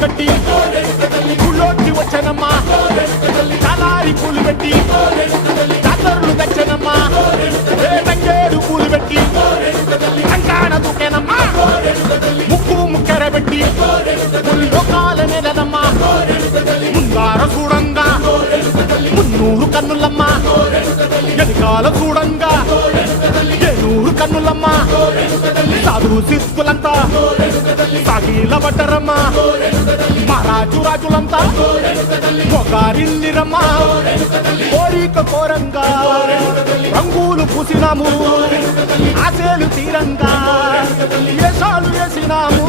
కట్టి గుళ్ళోకి వచ్చానమ్మా చాలారి పూలు పెట్టి జాతరలు తెచ్చానమ్మా తంగేడు పూలు పెట్టి కంకాణ దూకేనమ్మా ముక్కు ముక్కెర పెట్టి ముల్లోకాల నెలనమ్మా ముందార చూడంగా మున్నూరు కన్నులమ్మా ఎనకాల చూడంగా ఏనూరు కన్నులమ్మా సాధు సిద్ధులంతా సాగిల పడ్డరమ్మా మహారాజు రాజులంతా మొగారిల్లిరమ్మా కోరిక కోరంగా రంగులు పూసినాము ఆశలు తీరంగా వేషాలు వేసినాము